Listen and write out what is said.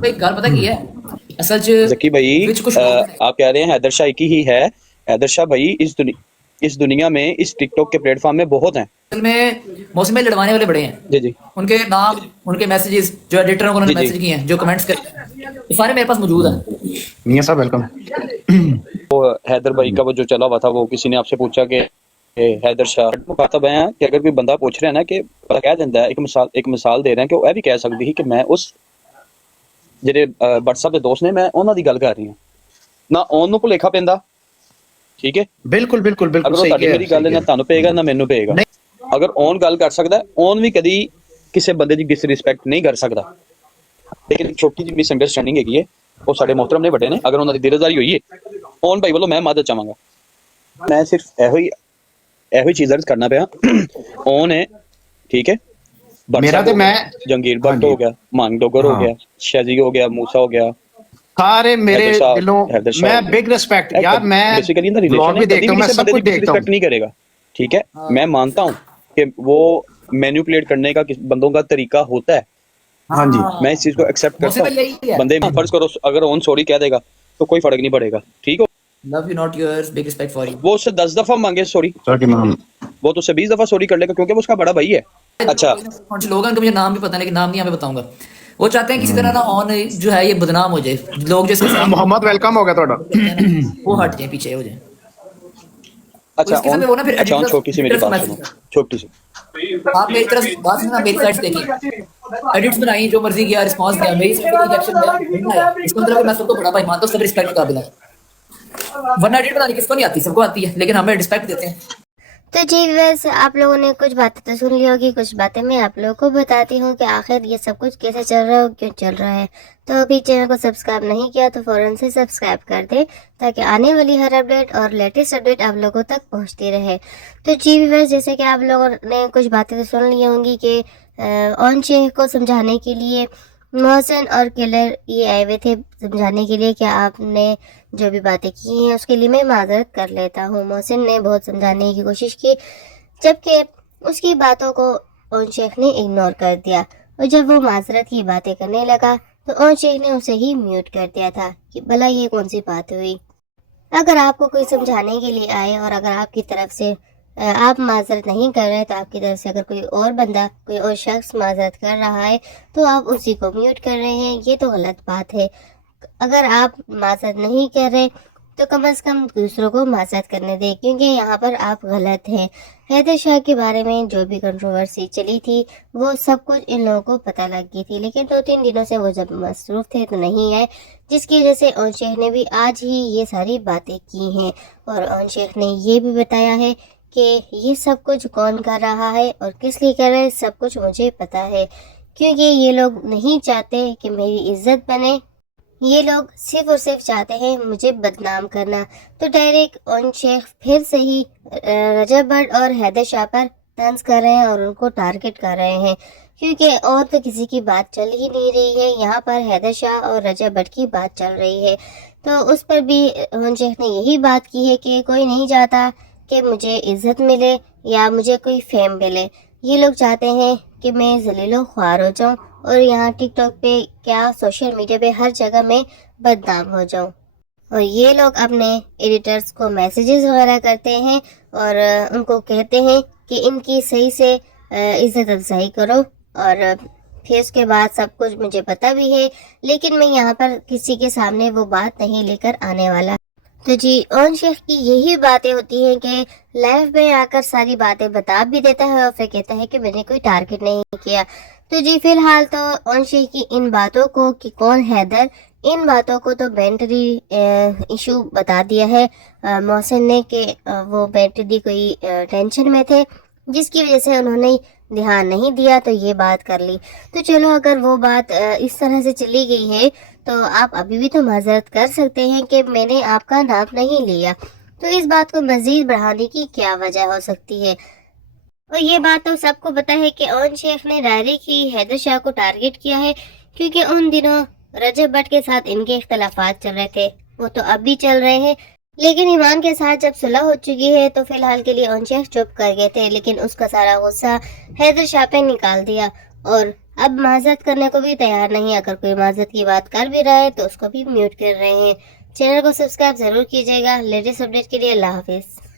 भाई गल पता की है असल च ज़की भाई आप कह रहे हैं हैदर शाह एक ही है। हैदर शाह भाई इस दुनिया में, इस टिकटॉक के प्लेटफॉर्म में बहुत हैं। असल में मौसम में लड़वाने वाले बड़े हैं जी जी उनके नाम उनके मैसेजेस जो एडिटर को उन्होंने जी जी। मैसेज किए हैं जो कमेंट्स कर ये सारे मेरे पास मौजूद हैं। मियां साहब वेलकम। वो हैदर भाई का वो जो चला हुआ था, वो किसी ने आपसे पूछा कि हैदर शाह मुखातब है कि अगर कोई बंदा पूछ रहा है ना कि पता कह देता है, एक मिसाल दे रहे हैं कि वो ये भी कह सकती है कि मैं उस ਜਿਹੜੇ WhatsApp ਦੇ ਦੋਸਤ ਨੇ, ਮੈਂ ਉਹਨਾਂ ਦੀ ਗੱਲ ਕਰ ਰਹੀ ਹਾਂ ਨਾ, ਔਨ ਨੂੰ ਭੁਲੇਖਾ ਪੈਂਦਾ। ਠੀਕ ਹੈ, ਬਿਲਕੁਲ ਬਿਲਕੁਲ ਬਿਲਕੁਲ ਅਗਰ ਤੁਹਾਡੀ ਮੇਰੀ ਗੱਲ ਨਾ ਤੁਹਾਨੂੰ ਪਏਗਾ ਨਾ ਮੈਨੂੰ ਪਏਗਾ। ਅਗਰ ਔਨ ਗੱਲ ਕਰ ਸਕਦਾ, ਔਨ ਵੀ ਕਦੀ ਕਿਸੇ ਬੰਦੇ ਦੀ ਡਿਸਰਿਸਪੈਕਟ ਨਹੀਂ ਕਰ ਸਕਦਾ। ਲੇਕਿਨ ਇੱਕ ਛੋਟੀ ਜਿਹੀ ਮਿਸ ਅੰਡਰਸਟੈਂਡਿੰਗ ਹੈਗੀ ਹੈ, ਉਹ ਸਾਡੇ ਮੁਹਤਰਮ ਨੇ, ਵੱਡੇ ਨੇ, ਅਗਰ ਉਹਨਾਂ ਦੀ ਦਿਲਦਾਰੀ ਹੋਈ ਹੈ ਔਨ ਭਾਈ ਵੱਲੋਂ ਮੈਂ ਮਦਦ ਚਾਹਾਂਗਾ। ਮੈਂ ਸਿਰਫ ਇਹੋ ਹੀ ਚੀਜ਼ ਅਰਜ਼ ਕਰਨਾ ਪਿਆ। ਔਨ ਹੈ, ਠੀਕ ਹੈ, मेरा तो मैं जंगीर भट्ट हो गया, मान डोगर हो गया, शाजी हो गया, मूसा हो गया, सारे मेरे दिलों मैं बिग रिस्पेक्ट यार, मैं बेसिकली ना व्लॉग भी देखता हूं, मैं सब कुछ देखता हूं। नहीं करेगा, ठीक है। मैं मानता हूं कि वो मैनिपुलेट करने का बंदों का तरीका होता है। हाँ जी, मैं इस चीज को एक्सेप्ट करता हूं। बंदे फर्ज करो अगर ऑन सॉरी कह देगा तो कोई फर्क नहीं पड़ेगा, ठीक हो। Love you not yours, big respect for you. वो उससे 10 दफा मांगे सॉरी, वो तो उससे 20 दफा सॉरी कर लेगा, क्योंकि वो उसका बड़ा भाई है। अच्छा, लोग हैं, मुझे नाम भी पता है लेकिन नाम नहीं मैं बताऊंगा। वो चाहते हैं किसी तरह ना ऑन जो है ये बदनाम हो जाए, लोग जैसे मोहम्मद वेलकम हो गया थोड़ा, वो हट जाए, पीछे हो जाए। अच्छा वो ना फिर छोटी सी मेरी बात सुनो, छोटी सी आप मेरी तरफ बात सुनना, मेरी साइड से देखिए। एडिट्स बनाई, जो मर्जी किया, रिस्पांस दिया, मेरी साइड से रिएक्शन दिया, इसको मतलब मैं सबको बड़ा भाई मानता हूं, सब रिस्पेक्ट का काबिल है। वरना एडिट बनानी किसको नहीं आती, सबको आती है, लेकिन हमें रिस्पेक्ट देते हैं। तो जी वैसे आप लोगों ने कुछ बातें तो सुन ली होगी, कुछ बातें मैं आप लोगों को बताती हूँ कि आखिर ये सब कुछ कैसे चल रहा है और क्यों चल रहा है। तो अभी चैनल को सब्सक्राइब नहीं किया तो फ़ौरन से सब्सक्राइब कर दे, ताकि आने वाली हर अपडेट और लेटेस्ट अपडेट आप लोगों तक पहुँचती रहे। तो जी व्यूअर्स, जैसे कि आप लोगों ने कुछ बातें तो सुन ली होंगी कि ऑन शेख को समझाने के लिए मोहसिन और किलर ये आए हुए थे समझाने के लिए कि आपने जो भी बातें की हैं उसके लिए मैं माजरत कर लेता हूँ। मोहसिन ने बहुत समझाने की कोशिश की, जबकि उसकी बातों को ऑन शेख ने इग्नोर कर दिया, और जब वो माजरत की बातें करने लगा तो ऑन शेख ने उसे ही म्यूट कर दिया था कि भला ये कौन सी बात हुई। अगर आपको कोई समझाने के लिए आए और अगर आपकी तरफ से आप माजरत नहीं कर रहे, तो आपकी तरफ से अगर कोई और बंदा, कोई और शख्स माजरत कर रहा है तो आप उसी को म्यूट कर रहे हैं, ये तो गलत बात है। अगर आप माजरत नहीं कर रहे तो कम से कम दूसरों को माजरत करने दें, क्योंकि यहाँ पर आप गलत हैं। हैदर शाह के बारे में जो भी कंट्रोवर्सी चली थी वो सब कुछ इन लोगों को पता लग गई थी, लेकिन 2-3 दिनों से वो जब मसरूफ़ थे तो नहीं आए, जिसकी वजह से ऑन शेख ने भी आज ही ये सारी बातें की हैं। और ऑन शेख ने ये भी बताया है कि ये सब कुछ कौन कर रहा है और किस लिए कर रहा है, सब कुछ मुझे पता है, क्योंकि ये लोग नहीं चाहते कि मेरी इज्जत बने, ये लोग सिर्फ और सिर्फ चाहते हैं मुझे बदनाम करना। तो डायरेक्ट ऑन शेख फिर से ही रजब भट्ट और हैदर शाह पर तंज कर रहे हैं और उनको टारगेट कर रहे हैं, क्योंकि और तो किसी की बात चल ही नहीं रही है, यहाँ पर हैदर शाह और रजब भट्ट की बात चल रही है। तो उस पर भी ऑन शेख ने यही बात की है कि कोई नहीं चाहता कि मुझे इज्जत मिले या मुझे कोई फेम मिले, ये लोग चाहते हैं कि मैं ज़लीलो ख्वार हो जाऊं और यहाँ टिकटॉक पे क्या सोशल मीडिया पे हर जगह में बदनाम हो जाऊं। और ये लोग अपने एडिटर्स को मैसेजेस वगैरह करते हैं और उनको कहते हैं कि इनकी सही से इज्जत अफजाई करो, और फिर उसके बाद सब कुछ मुझे पता भी है, लेकिन मैं यहाँ पर किसी के सामने वो बात नहीं लेकर आने वाला। तो जी ऑन शेख की यही बातें होती हैं कि लाइव में आकर सारी बातें बता भी देता है और फिर कहता है कि मैंने कोई टारगेट नहीं किया। तो जी फिलहाल तो ऑन शेख की इन बातों को कि कौन हैदर, इन बातों को तो बैटरी इशू बता दिया है मोहसिन ने कि वो बैटरी कोई टेंशन में थे, जिसकी वजह से उन्होंने ध्यान नहीं दिया तो ये बात कर ली। तो चलो अगर वो बात इस तरह से चली गई है तो आप अभी भी तो माजरत कर सकते हैं कि मैंने आपका नाम नहीं लिया। तो इस बात को मजीद बढ़ाने की क्या वजह हो सकती है। और ये बात तो सबको पता है कि ऑन शेख ने डायरेक्ट ही हैदर शाह को टारगेट किया है, क्योंकि उन दिनों रजब भट्ट के साथ इनके इख्तलाफात चल रहे थे, वो तो अब भी चल रहे हैं, लेकिन ईमान के साथ जब सुलह हो चुकी है तो फिलहाल के लिए ऑन शेख चुप कर गए थे, लेकिन उसका सारा गुस्सा हैदर शाह पे निकाल दिया। और اب معذرت کرنے کو بھی تیار نہیں. اگر کوئی معذرت کی بات کر بھی رہا ہے تو اس کو بھی میوٹ کر رہے ہیں. چینل کو سبسکرائب ضرور کیجیے گا. لیٹسٹ اپڈیٹ کے لیے اللہ حافظ.